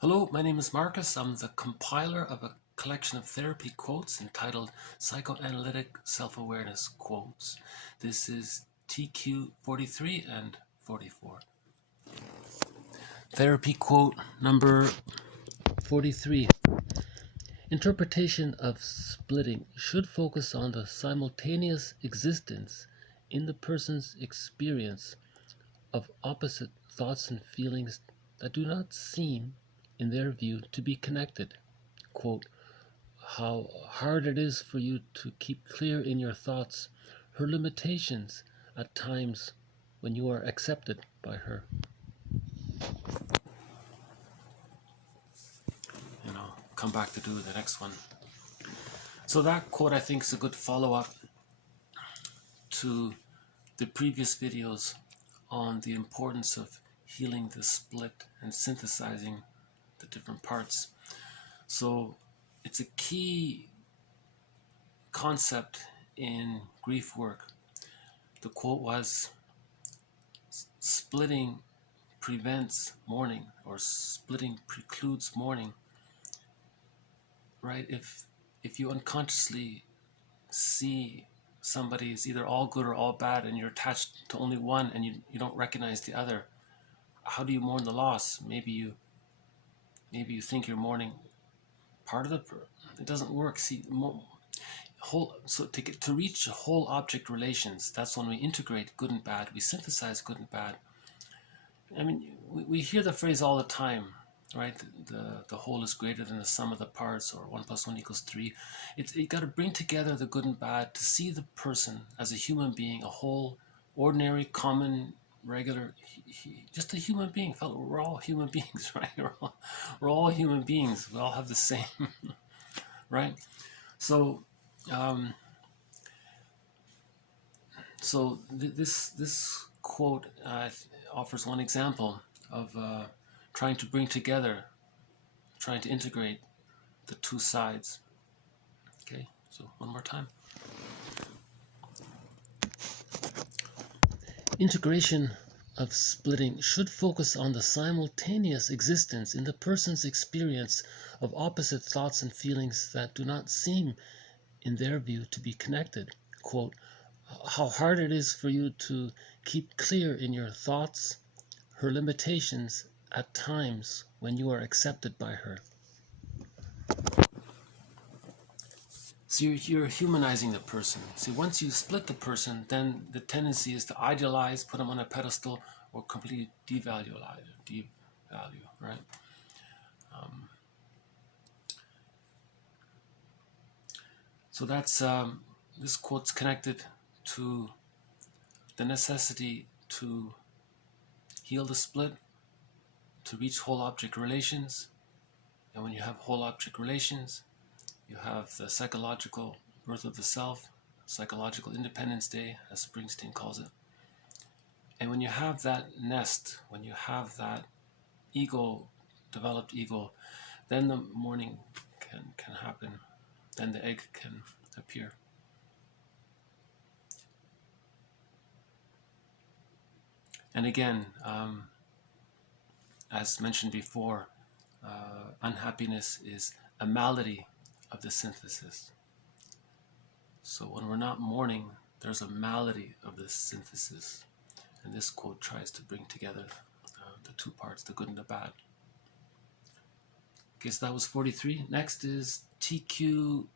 Hello, my name is Marcus. I'm the compiler of a collection of therapy quotes entitled Psychoanalytic Self Awareness Quotes. This is TQ 43 and 44. Therapy quote number 43. Interpretation of splitting should focus on the simultaneous existence in the person's experience of opposite thoughts and feelings that do not seem, in their view, to be connected. Quote, how hard it is for you to keep clear in your thoughts her limitations at times when you are accepted by her. Come back to do the next one. So that quote, I think, is a good follow-up to the previous videos on the importance of healing the split and synthesizing the different parts. So it's a key concept in grief work. The quote was, splitting prevents mourning, or splitting precludes mourning. Right? If you unconsciously see somebody is either all good or all bad and you're attached to only one and you don't recognize the other, how do you mourn the loss? Maybe you think you're mourning part of it doesn't work. See, so to reach whole object relations, that's when we integrate good and bad, we synthesize good and bad. I mean, we hear the phrase all the time, right? The whole is greater than the sum of the parts, or 1 + 1 = 3. You got to bring together the good and bad to see the person as a human being, a whole, ordinary, common, regular, just a human being. We're all human beings, right? We're all human beings. We all have the same, right? So, this quote offers one example of trying to bring together, trying to integrate the two sides. Okay, so one more time. Integration of splitting should focus on the simultaneous existence in the person's experience of opposite thoughts and feelings that do not seem, in their view, to be connected. Quote, how hard it is for you to keep clear in your thoughts her limitations at times when you are accepted by her. So you're humanizing the person. See, once you split the person, then the tendency is to idealize, put them on a pedestal, or completely devalue, right? So that's this quote's connected to the necessity to heal the split, to reach whole object relations. And when you have whole object relations, you have the psychological birth of the self, psychological Independence Day, as Springsteen calls it. And when you have that nest, when you have that ego, developed ego, then the mourning can happen. Then the egg can appear. And again, as mentioned before, unhappiness is a malady of the synthesis. So when we're not mourning, there's a malady of the synthesis. And this quote tries to bring together the two parts, the good and the bad. Okay, so that was 43. Next is TQ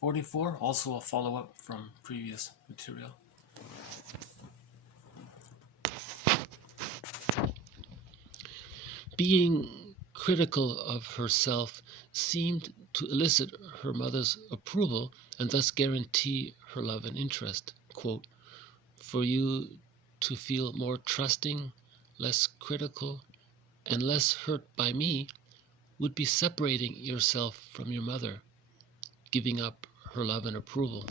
44, also a follow-up from previous material. Being critical of herself seemed to elicit her mother's approval and thus guarantee her love and interest. Quote, for you to feel more trusting, less critical, and less hurt by me would be separating yourself from your mother, giving up her love and approval.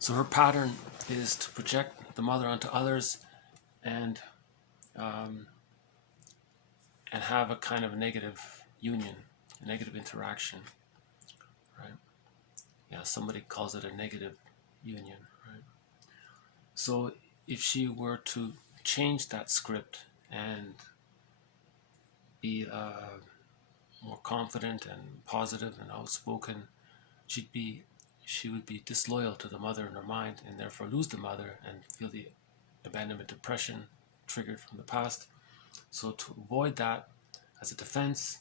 So her pattern is to project the mother onto others and have a kind of negative union, a negative interaction, right? Yeah, somebody calls it a negative union, right? So if she were to change that script and be more confident and positive and outspoken, she would be disloyal to the mother in her mind, and therefore lose the mother and feel the abandonment depression triggered from the past. So to avoid that, as a defense,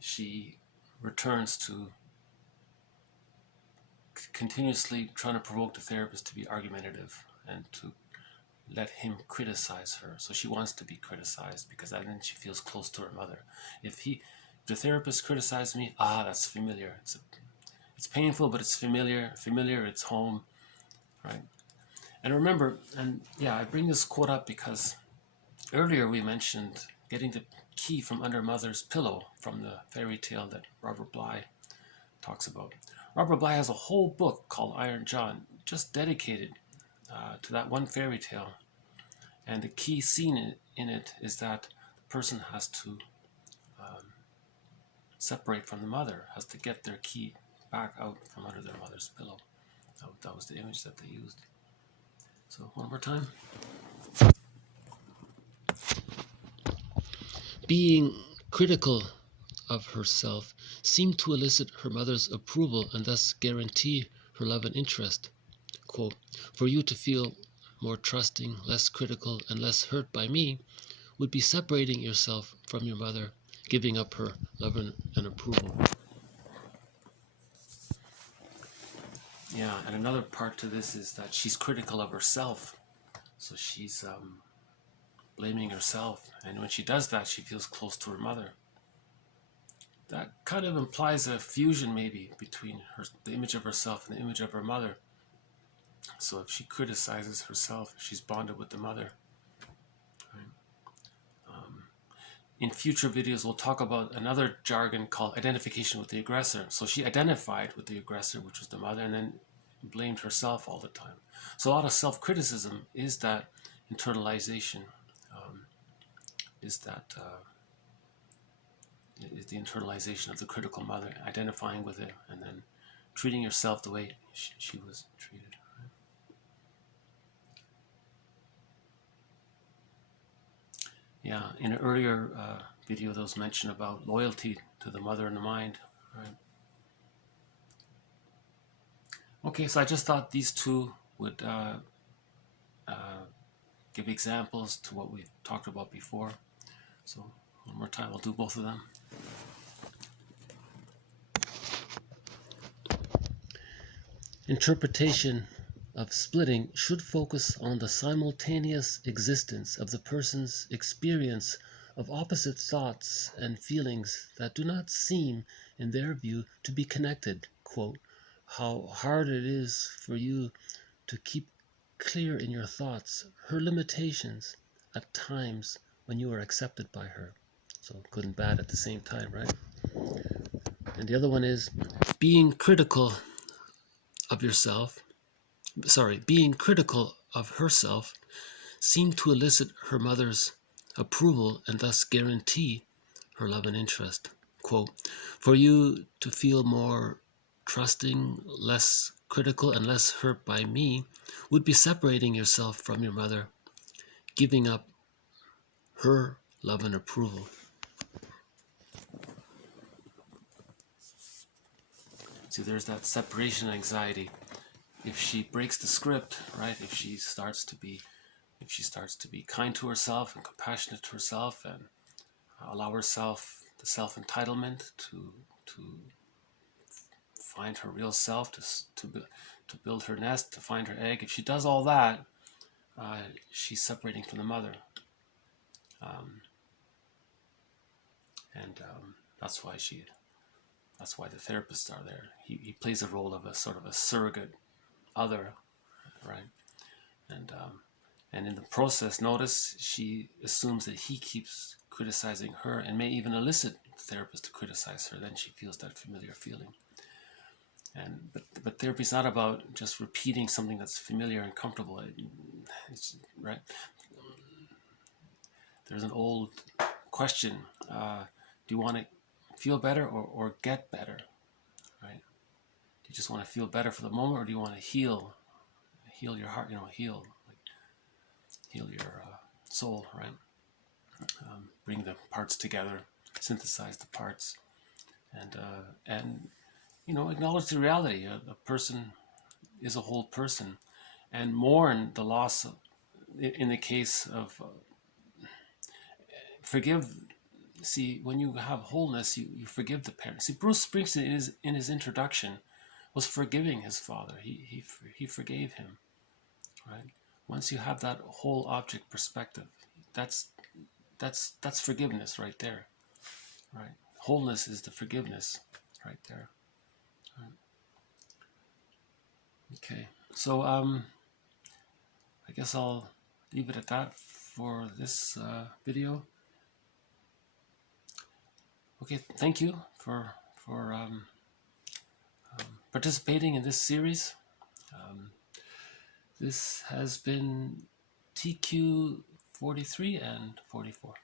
she returns to continuously trying to provoke the therapist to be argumentative and to let him criticize her. So she wants to be criticized because then she feels close to her mother. If the therapist criticizes me, that's familiar. It's painful, but it's familiar. Familiar, it's home, right? And remember, and yeah, I bring this quote up because earlier we mentioned getting the key from under mother's pillow from the fairy tale that Robert Bly talks about. Robert Bly has a whole book called Iron John, just dedicated to that one fairy tale. And the key scene in it is that the person has to separate from the mother, has to get their key back out from under their mother's pillow. That was the image that they used. So one more time. Being critical of herself seemed to elicit her mother's approval and thus guarantee her love and interest. Quote, "For you to feel more trusting, less critical, and less hurt by me would be separating yourself from your mother, giving up her love and approval." Yeah, and another part to this is that she's critical of herself. So she's blaming herself. And when she does that, she feels close to her mother. That kind of implies a fusion maybe between the image of herself and the image of her mother. So if she criticizes herself, she's bonded with the mother. Right? In future videos, we'll talk about another jargon called identification with the aggressor. So she identified with the aggressor, which was the mother, and then blamed herself all the time. So a lot of self-criticism is that internalization, is the internalization of the critical mother, identifying with it, and then treating yourself the way she was treated. Right? Yeah, in an earlier video, there was mention about loyalty to the mother and the mind. Right? Okay, so I just thought these two would give examples to what we've talked about before. So one more time, I'll do both of them. Interpretation of splitting should focus on the simultaneous existence of the person's experience of opposite thoughts and feelings that do not seem, in their view, to be connected. Quote, "How hard it is for you to keep clear in your thoughts her limitations at times when you are accepted by her." So good and bad at the same time, right? And the other one is being critical of herself seemed to elicit her mother's approval and thus guarantee her love and interest. Quote, "For you to feel more trusting, less critical, and less hurt by me would be separating yourself from your mother, giving up her love and approval." See, there's that separation anxiety. If she breaks the script, right? If she starts to be kind to herself and compassionate to herself and allow herself the self-entitlement to find her real self, to build her nest, to find her egg. If she does all that, she's separating from the mother, and that's why the therapists are there. He plays a role of a sort of a surrogate other, right? And in the process, notice she assumes that he keeps criticizing her and may even elicit the therapist to criticize her. Then she feels that familiar feeling. But therapy is not about just repeating something that's familiar and comfortable. Right? There's an old question: do you want to feel better or get better? Right? Do you just want to feel better for the moment, or do you want to heal your heart? Heal your soul, right? bring the parts together, synthesize the parts, and acknowledge the reality. A person is a whole person, and mourn the loss in the case of forgive. See, when you have wholeness, you forgive the parents. See, Bruce Springsteen in his introduction was forgiving his father. He forgave him, right? Once you have that whole object perspective, that's forgiveness right there, right? Wholeness is the forgiveness right there. Right. Okay, so I guess I'll leave it at that for this video. Okay, thank you for participating in this series. This has been TQ 43 and 44.